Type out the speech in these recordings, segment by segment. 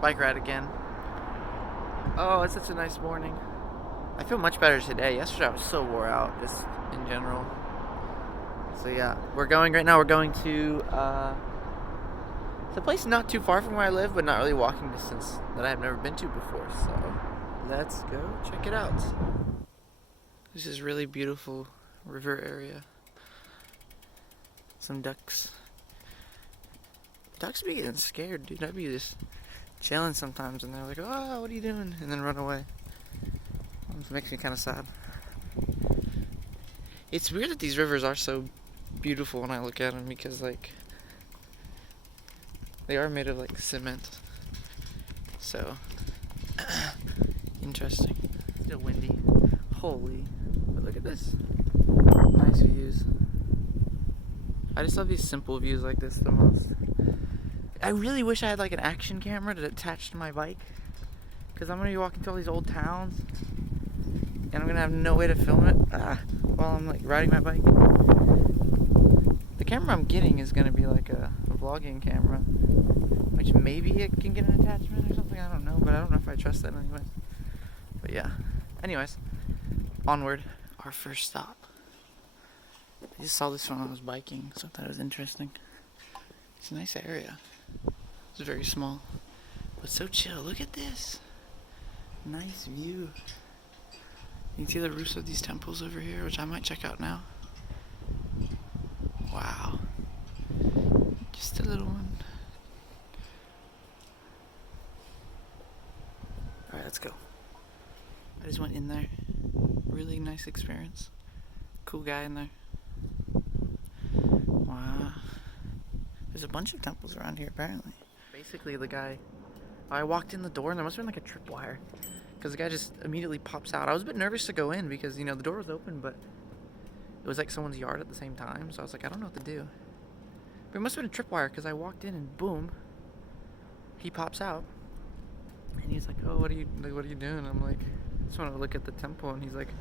Bike ride again. Oh, it's such a nice morning. I feel much better today. Yesterday I was so wore out, just in general. So yeah, we're going right now. We're going to it's a place not too far from where I live, but not really walking distance that I have never been to before. So let's go check it out. This is really beautiful river area. Some ducks. Ducks be getting scared, dude. I'd be just chilling sometimes, and they're like, "Oh, what are you doing?" and then run away. It makes me kind of sad. It's weird that these rivers are so beautiful when I look at them because, like, they are made of, like, cement. So, interesting. Still windy. Holy. But look at this. Nice views. I just love these simple views like this the most. I really wish I had, like, an action camera to attach to my bike. Because I'm going to be walking to all these old towns. And I'm going to have no way to film it while I'm, like, riding my bike. The camera I'm getting is going to be, like, a vlogging camera. Which maybe it can get an attachment or something. I don't know. But I don't know if I trust that anyway. But yeah. Anyways. Onward. Our first stop. I just saw this when I was biking. So I thought it was interesting. It's a nice area. It's very small. But so chill. Look at this. Nice view. You can see the roofs of these temples over here, which I might check out now. Wow. Just a little one. Alright, let's go. I just went in there. Really nice experience. Cool guy in there. Wow. There's a bunch of temples around here, apparently. Basically, the guy... I walked in the door and there must have been like a tripwire. Because the guy just immediately pops out. I was a bit nervous to go in because, you know, the door was open, but it was like someone's yard at the same time. So I was like, I don't know what to do. But it must have been a tripwire because I walked in and boom, he pops out. And he's like, oh, what are you doing? I'm like, I just want to look at the temple. And he's like,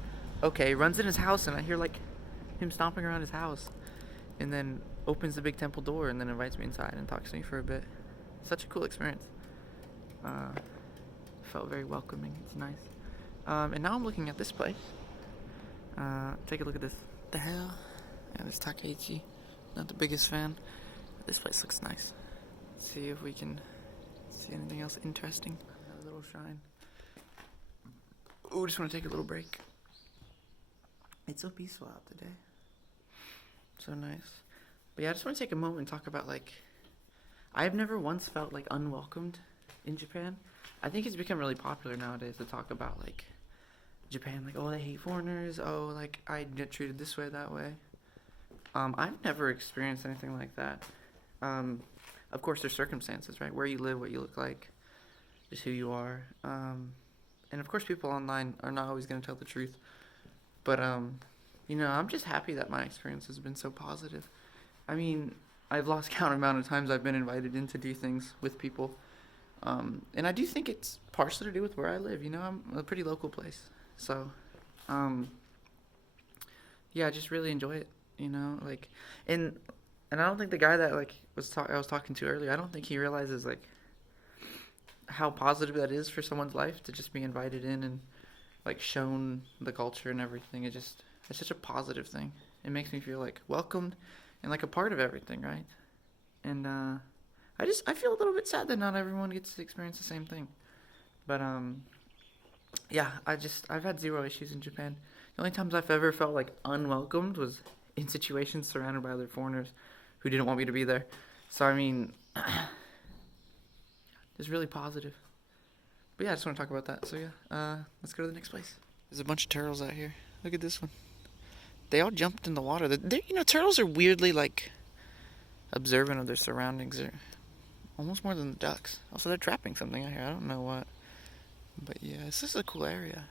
okay. Runs in his house and I hear like him stomping around his house. And then opens the big temple door and then invites me inside and talks to me for a bit. Such a cool experience. Felt very welcoming. It's nice. And now I'm looking at this place. Take a look at this. What the hell? Yeah, this Takeichi. Not the biggest fan. But this place looks nice. Let's see if we can see anything else interesting. A little shrine. Ooh, just want to take a little break. It's so peaceful out today. So nice. But yeah, I just want to take a moment and talk about, like, I've never once felt, like, unwelcomed in Japan. I think it's become really popular nowadays to talk about, like, Japan, like, oh, they hate foreigners, oh, like, I get treated this way, that way. I've never experienced anything like that. Of course, there's circumstances, right? Where you live, what you look like, just who you are. And of course, people online are not always going to tell the truth. But, you know, I'm just happy that my experience has been so positive. I mean, I've lost count of amount of times I've been invited in to do things with people. And I do think it's partially to do with where I live. You know, I'm a pretty local place. So, yeah, I just really enjoy it, you know, like, and I don't think the guy that, like, I was talking to earlier, I don't think he realizes, like, how positive that is for someone's life to just be invited in and, like, shown the culture and everything. It's such a positive thing. It makes me feel, like, welcomed and, like, a part of everything, right? And, I feel a little bit sad that not everyone gets to experience the same thing. But, yeah, I've had zero issues in Japan. The only times I've ever felt, like, unwelcomed was in situations surrounded by other foreigners who didn't want me to be there. So, I mean, it's really positive. But yeah, I just want to talk about that. So, yeah, let's go to the next place. There's a bunch of turtles out here. Look at this one. They all jumped in the water. You know, turtles are weirdly, like, observant of their surroundings. They're almost more than the ducks. Also, they're trapping something out here. I don't know what. But yeah, this is a cool area.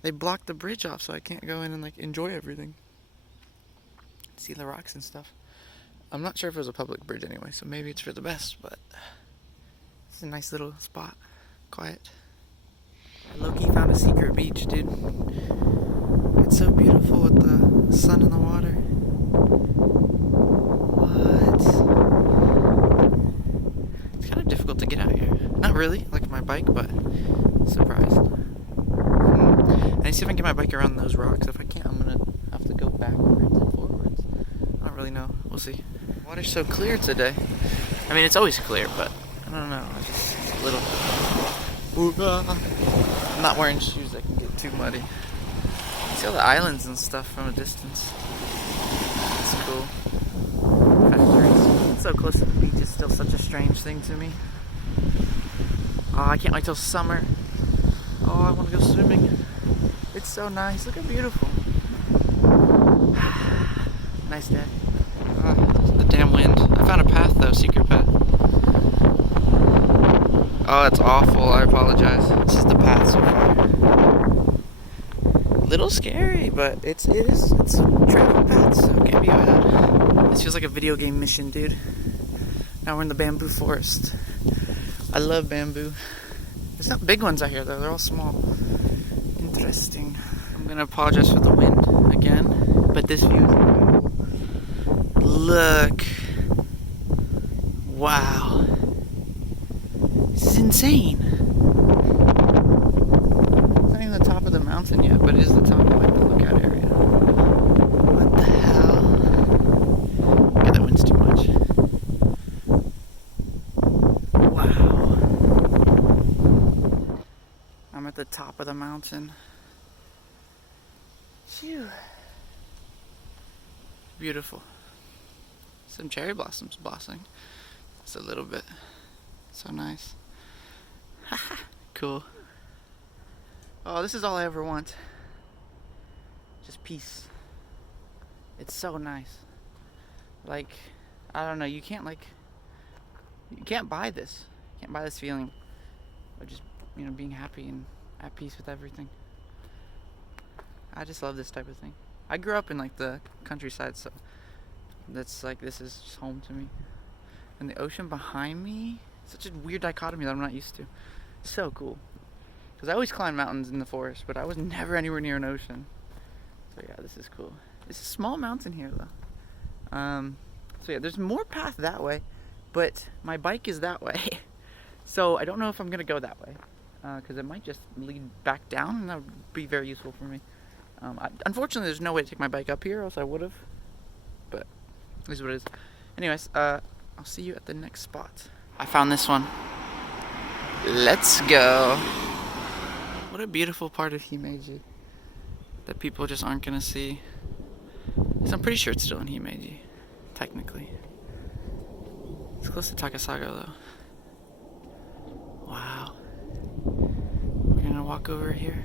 They blocked the bridge off, so I can't go in and, like, enjoy everything. See the rocks and stuff. I'm not sure if it was a public bridge anyway, so maybe it's for the best, but it's a nice little spot. Quiet. I low-key found a secret beach, dude. It's so beautiful with the sun in the water. What? It's kind of difficult to get out here. Not Not really, like my bike, but surprise. I need to see if I can get my bike around those rocks. If I can't, I'm gonna have to go backwards and forwards. I don't really know. We'll see. Water's so clear today. I mean, it's always clear, but I don't know. It's just a little... I'm not wearing shoes that can get too muddy. You see all the islands and stuff from a distance. It's cool. Factories. So close to the beach is still such a strange thing to me. Oh, I can't wait till summer. Oh, I want to go swimming. It's so nice. Look how beautiful. Nice day. The damn wind. I found a path though, secret path. Oh, that's awful. I apologize. This is the path so far. Little scary, but it's a travel path, so it can't be bad. This feels like a video game mission, dude. Now we're in the bamboo forest. I love bamboo. There's not big ones out here though, they're all small. Interesting. I'm gonna apologize for the wind again, but this view is incredible. Look. Wow. This is insane. It's not even the top of the mountain yet, but it is the top of like the lookout area. What the hell? Yeah, that wind's too much. Wow. I'm at the top of the mountain. Phew. Beautiful. Some cherry blossoms blossoming. Just a little bit. So nice. Cool. Oh, this is all I ever want. Just peace. It's so nice. Like, I don't know, you can't buy this. You can't buy this feeling of just, being happy and at peace with everything. I just love this type of thing. I grew up in like the countryside, so that's like, this is just home to me. And the ocean behind me, such a weird dichotomy that I'm not used to. So cool. Because I always climb mountains in the forest, but I was never anywhere near an ocean. So yeah, this is cool. It's a small mountain here though. So yeah, there's more path that way, but my bike is that way. So I don't know if I'm gonna go that way, because it might just lead back down, and that would be very useful for me. Unfortunately, there's no way to take my bike up here, else I would have. But it is what it is. Anyways, I'll see you at the next spot. I found this one. Let's go. What a beautiful part of Himeji that people just aren't gonna see. So I'm pretty sure it's still in Himeji, technically. It's close to Takasago though. Wow. We're gonna walk over here.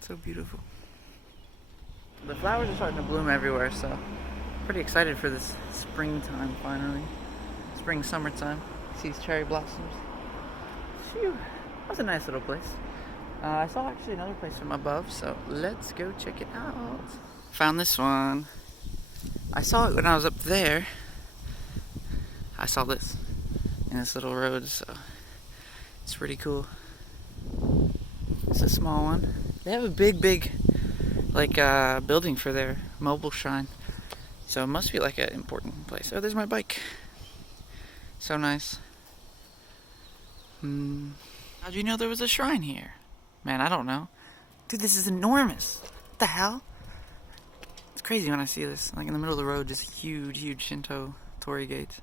So beautiful. The flowers are starting to bloom everywhere, so pretty excited for this springtime finally. Spring, summertime. See these cherry blossoms. Phew. That's a nice little place. I saw actually another place from above, so let's go check it out. Found this one. I saw it when I was up there. I saw this in this little road, so it's pretty cool. It's a small one. They have a big building for their mobile shrine, so it must be like an important place. Oh, there's my bike. So nice. How'd you know there was a shrine here? Man, I don't know. Dude, this is enormous. What the hell? It's crazy when I see this. Like in the middle of the road, just huge Shinto torii gate.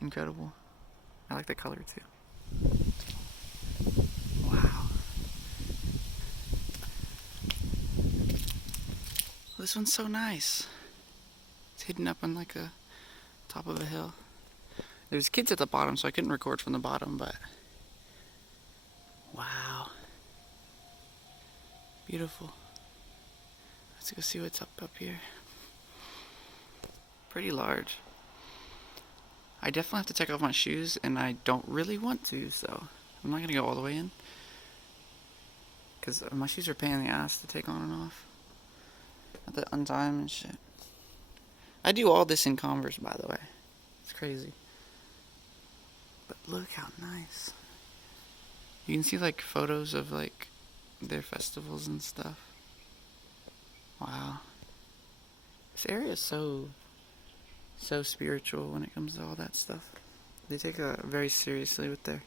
Incredible. I like the color too. Wow. This one's so nice. It's hidden up on like the top of a hill. There's kids at the bottom, so I couldn't record from the bottom, but wow. Beautiful. Let's go see what's up here. Pretty large. I definitely have to take off my shoes, and I don't really want to, so I'm not gonna go all the way in, because my shoes are a pain in the ass to take on and off. I have to untie them and shit. I do all this in Converse, by the way. It's crazy. But look how nice. You can see like photos of like their festivals and stuff. Wow. This area is so so spiritual when it comes to all that stuff. They take it very seriously with the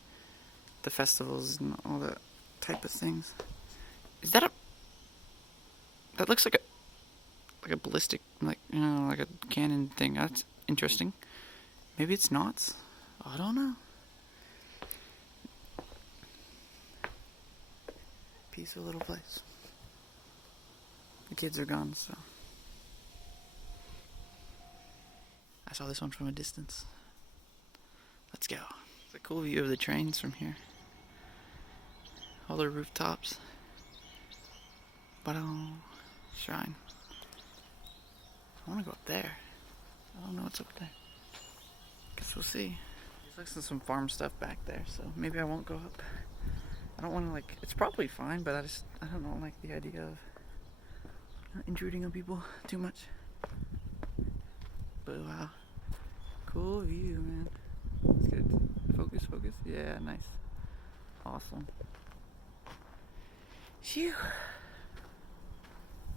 festivals and all that type of things. Is that that looks like a ballistic, like, you know, like a cannon thing. That's interesting. Maybe it's not. I don't know. Peaceful little place. The kids are gone, so. I saw this one from a distance. Let's go. It's a cool view of the trains from here. All the rooftops. Shrine. I want to go up there. I don't know what's up there. Guess we'll see. There's like some farm stuff back there, so maybe I won't go up. I don't want to, like, it's probably fine, but I don't know, like the idea of intruding on people too much. But wow. Cool view, man. Let's get it. Focus. Yeah, nice. Awesome. Phew.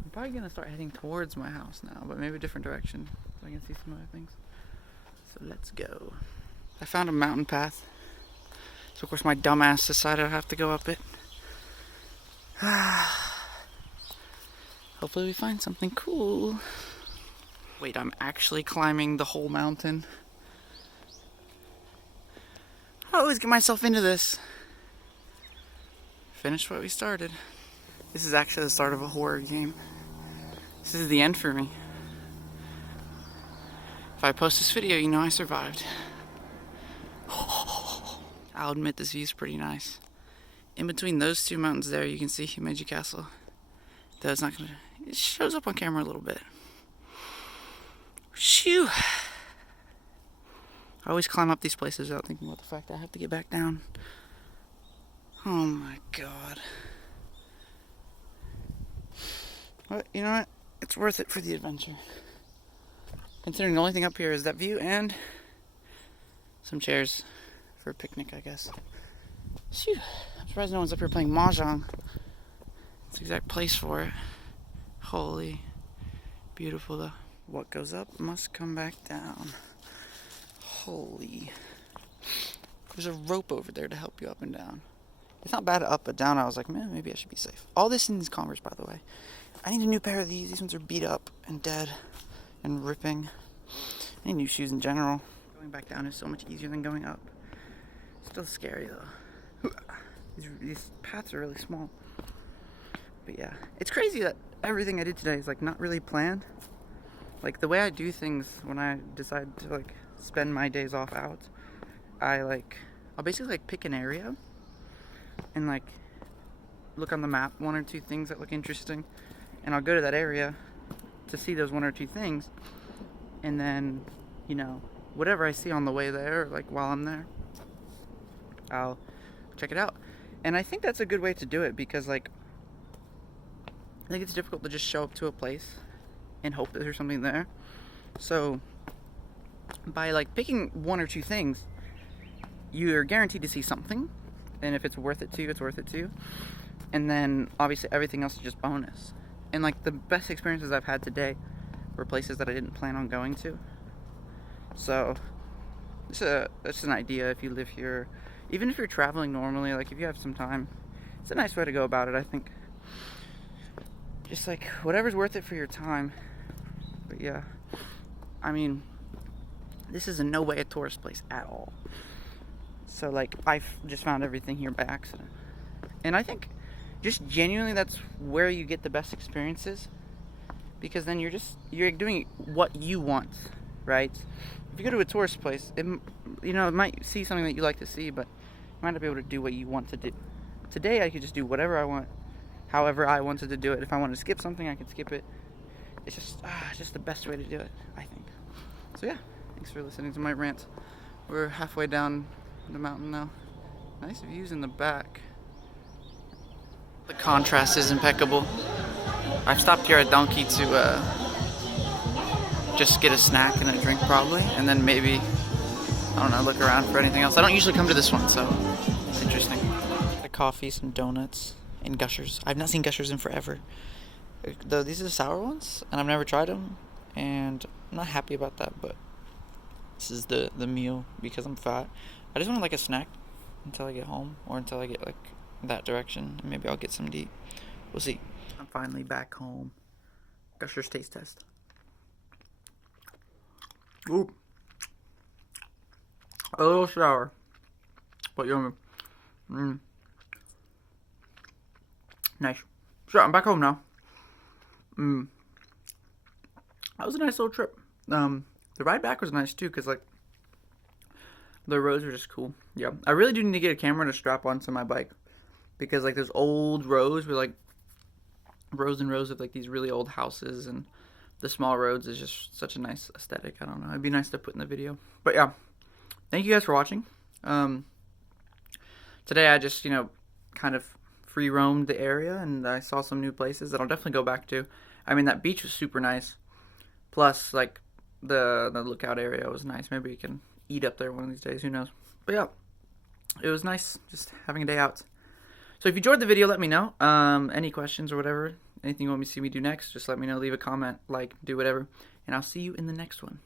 I'm probably gonna start heading towards my house now, but maybe a different direction so I can see some other things. So let's go. I found a mountain path. So of course my dumbass decided I have to go up it. Hopefully we find something cool. Wait, I'm actually climbing the whole mountain. I always get myself into this. Finish what we started. This is actually the start of a horror game. This is the end for me. If I post this video, you know I survived. I'll admit this view's pretty nice. In between those two mountains there, you can see Hyogo Castle. Though it's not gonna... It shows up on camera a little bit. Shoo! I always climb up these places without thinking about the fact that I have to get back down. Oh my god. But you know what? It's worth it for the adventure. Considering the only thing up here is that view and some chairs for a picnic, I guess. Phew. I'm surprised no one's up here playing Mahjong. It's the exact place for it. Holy. Beautiful though. What goes up must come back down. Holy. There's a rope over there to help you up and down. It's not bad up, but down I was like, man, maybe I should be safe. All this in these Converse, by the way. I need a new pair of these. These ones are beat up and dead and ripping. I need new shoes in general. Going back down is so much easier than going up. Still scary though. These paths are really small. But yeah, it's crazy that everything I did today is like not really planned. Like the way I do things when I decide to like spend my days off out, I'll basically like pick an area and like look on the map, one or two things that look interesting, and I'll go to that area to see those one or two things, and then, you know, whatever I see on the way there, like while I'm there, I'll check it out. And I think that's a good way to do it because, like, I think it's difficult to just show up to a place and hope that there's something there. So by like picking one or two things, you're guaranteed to see something, and if it's worth it to you, it's worth it to you. And then obviously everything else is just bonus. And like the best experiences I've had today were places that I didn't plan on going to. So it's an idea if you live here, even if you're traveling normally, like if you have some time, it's a nice way to go about it, I think. Just like whatever's worth it for your time. But yeah, I mean, this is in no way a tourist place at all. So like I've just found everything here by accident. And I think just genuinely that's where you get the best experiences, because then you're doing what you want, right? If you go to a tourist place, it might see something that you like to see, but you might not be able to do what you want to do. Today I could just do whatever I want, however I wanted to do it. If I wanted to skip something, I could skip it. It's just the best way to do it, I think. So yeah, thanks for listening to my rant. We're halfway down the mountain now. Nice views in the back. The contrast is impeccable. I've stopped here at Donkey to just get a snack and a drink probably, and then maybe, I don't know, look around for anything else. I don't usually come to this one, so it's interesting. The coffee, some donuts, and Gushers. I've not seen Gushers in forever. Though these are the sour ones, and I've never tried them, and I'm not happy about that, but this is the meal because I'm fat. I just want like a snack until I get home or until I get like that direction, and maybe I'll get some to eat. We'll see. I'm finally back home. Gushers taste test. Ooh. A little sour, but yummy. Nice. So I'm back home now. That was a nice little trip. The ride back was nice too, cause like the roads were just cool. Yeah, I really do need to get a camera to strap onto my bike, because like those old roads were like rows and rows of like these really old houses, and the small roads is just such a nice aesthetic. I don't know. It'd be nice to put in the video. But yeah, thank you guys for watching. Today I just, kind of free roamed the area, and I saw some new places that I'll definitely go back to. I mean, that beach was super nice. Plus, like, the lookout area was nice. Maybe we can eat up there one of these days. Who knows? But yeah, it was nice just having a day out. So if you enjoyed the video, let me know. Any questions or whatever, anything you want me to see me do next, just let me know. Leave a comment, like, do whatever. And I'll see you in the next one.